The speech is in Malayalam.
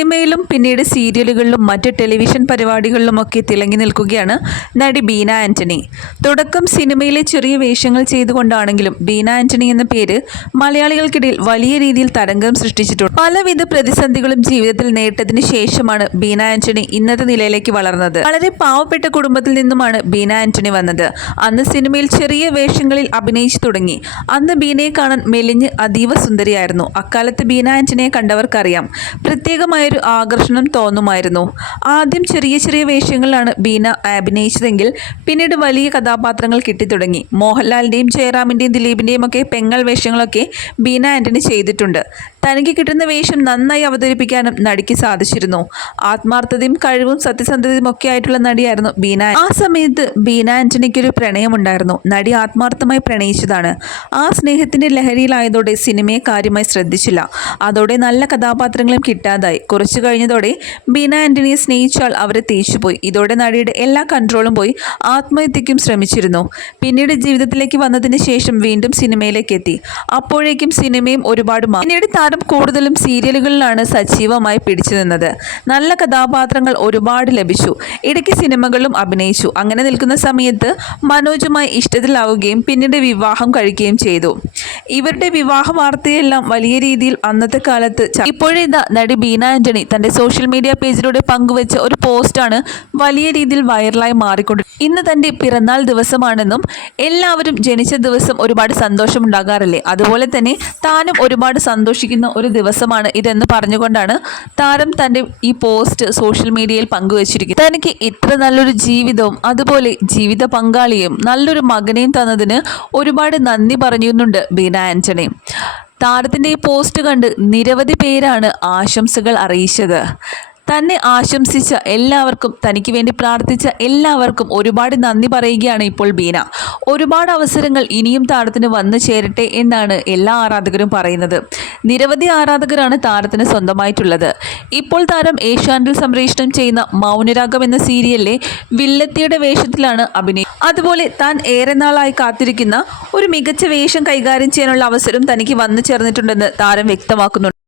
സിനിമയിലും പിന്നീട് സീരിയലുകളിലും മറ്റ് ടെലിവിഷൻ പരിപാടികളിലുമൊക്കെ തിളങ്ങി നിൽക്കുകയാണ് നടി ബീന ആന്റണി തുടക്കം സിനിമയിലെ ചെറിയ വേഷങ്ങൾ ചെയ്തുകൊണ്ടാണെങ്കിലും ബീന ആന്റണി എന്ന പേര് മലയാളികൾക്കിടയിൽ വലിയ രീതിയിൽ തരംഗം സൃഷ്ടിച്ചിട്ടുണ്ട്. പലവിധ പ്രതിസന്ധികളും ജീവിതത്തിൽ നേട്ടത്തിന് ശേഷമാണ് ബീന ആന്റണി ഇന്നത്തെ നിലയിലേക്ക് വളർന്നത്. വളരെ പാവപ്പെട്ട കുടുംബത്തിൽ നിന്നുമാണ് ബീന ആന്റണി വന്നത്. അന്ന് സിനിമയിൽ ചെറിയ വേഷങ്ങളിൽ അഭിനയിച്ചു തുടങ്ങി. അന്ന് ബീനയെ കാണാൻ മെലിഞ്ഞ് അതീവ സുന്ദരിയായിരുന്നു. അക്കാലത്ത് ബീന ആന്റണിയെ കണ്ടവർക്കറിയാം. പ്രത്യേകമായൊരു ആകർഷണം തോന്നുമായിരുന്നു. ആദ്യം ചെറിയ ചെറിയ വേഷങ്ങളിലാണ് ബീന അഭിനയിച്ചതെങ്കിൽ പിന്നീട് വലിയ കഥാപാത്രങ്ങൾ കിട്ടിത്തുടങ്ങി. മോഹൻലാലിന്റെയും ജയറാമിന്റെയും ദിലീപിന്റെയും ഒക്കെ പെങ്ങൾ വേഷങ്ങളൊക്കെ ബീന ആന്റണി ചെയ്തിട്ടുണ്ട്. തനിക്ക് കിട്ടുന്ന വേഷം നന്നായി അവതരിപ്പിക്കാനും നടിക്ക് സാധിച്ചിരുന്നു. ആത്മാർത്ഥതയും കഴിവും സത്യസന്ധതയും ഒക്കെ ആയിട്ടുള്ള നടിയായിരുന്നു ബീന. ആ സമയത്ത് ബീന ആന്റണിക്ക് ഒരു പ്രണയമുണ്ടായിരുന്നു. നടി ആത്മാർത്ഥമായി പ്രണയിച്ചതാണ്. ആ സ്നേഹത്തിന്റെ ലഹരിയിലായതോടെ സിനിമയെ കാര്യമായി ശ്രദ്ധിച്ചില്ല. അതോടെ നല്ല കഥാപാത്രങ്ങളും കിട്ടാതായി. കുറച്ചു കഴിഞ്ഞതോടെ ബീന ആന്റണിയെ സ്നേഹിച്ചാൽ അവരെ തേച്ചുപോയി. ഇതോടെ നടിയുടെ എല്ലാ കൺട്രോളും പോയി ആത്മഹത്യയ്ക്കും ശ്രമിച്ചിരുന്നു. പിന്നീട് ജീവിതത്തിലേക്ക് വന്നതിന് ശേഷം വീണ്ടും സിനിമയിലേക്ക് എത്തി. അപ്പോഴേക്കും സിനിമയും ഒരുപാട് പിന്നീട് താരം കൂടുതലും സീരിയലുകളിലാണ് സജീവമായി പിടിച്ചു നിന്നത്. നല്ല കഥാപാത്രങ്ങൾ ഒരുപാട് ലഭിച്ചു. ഇടയ്ക്ക് സിനിമകളിലും അഭിനയിച്ചു. അങ്ങനെ നിൽക്കുന്ന സമയത്ത് മനോജുമായി ഇഷ്ടത്തിലാവുകയും പിന്നീട് വിവാഹം കഴിക്കുകയും ചെയ്തു. ഇവരുടെ വിവാഹ വാർത്തയെല്ലാം വലിയ രീതിയിൽ അന്നത്തെ കാലത്ത് ച- നടി ബീന ആന്റണി തന്റെ സോഷ്യൽ മീഡിയ പേജിലൂടെ പങ്കുവച്ച ഒരു പോസ്റ്റാണ് വലിയ രീതിയിൽ വൈറലായി മാറിക്കൊണ്ട് ഇന്ന് തന്റെ പിറന്നാൾ ദിവസമാണെന്നും എല്ലാവരും ജനിച്ച ദിവസം ഒരുപാട് സന്തോഷമുണ്ടാകാറില്ലേ? അതുപോലെ തന്നെ താനും ഒരുപാട് സന്തോഷിക്കുന്ന. ഒരു ദിവസമാണ് ഇതെന്ന് പറഞ്ഞുകൊണ്ടാണ് താരം തന്റെ ഈ പോസ്റ്റ് സോഷ്യൽ മീഡിയയിൽ പങ്കുവച്ചിരിക്കുന്നത്. തനിക്ക് ഇത്ര നല്ലൊരു ജീവിതവും അതുപോലെ ജീവിത പങ്കാളിയും നല്ലൊരു മകനെയും തന്നതിന് ഒരുപാട് നന്ദി പറയുന്നുണ്ട് ബീന ആന്റണി. താരത്തിന്റെ ഈ പോസ്റ്റ് കണ്ട് നിരവധി പേരാണ് ആശംസകൾ അറിയിച്ചത്. തന്നെ ആശംസിച്ച എല്ലാവർക്കും തനിക്ക് വേണ്ടി പ്രാർത്ഥിച്ച എല്ലാവർക്കും ഒരുപാട് നന്ദി പറയുകയാണ് ഇപ്പോൾ ബീന. ഒരുപാട് അവസരങ്ങൾ ഇനിയും താരത്തിന് വന്നു ചേരട്ടെ എന്നാണ് എല്ലാ ആരാധകരും പറയുന്നത്. നിരവധി ആരാധകരാണ് താരത്തിന് സ്വന്തമായിട്ടുള്ളത്. ഇപ്പോൾ താരം ഏഷ്യാനിൽ സംപ്രേഷണം ചെയ്യുന്ന മൗനരാഗം എന്ന സീരിയലിലെ വില്ലത്തിയുടെ വേഷത്തിലാണ് അഭിനയം അതുപോലെ താൻ ഏറെ നാളായി കാത്തിരിക്കുന്ന ഒരു മികച്ച വേഷം കൈകാര്യം ചെയ്യാനുള്ള അവസരം തനിക്ക് വന്നു ചേർന്നിട്ടുണ്ടെന്ന് താരം വ്യക്തമാക്കുന്നുണ്ട്.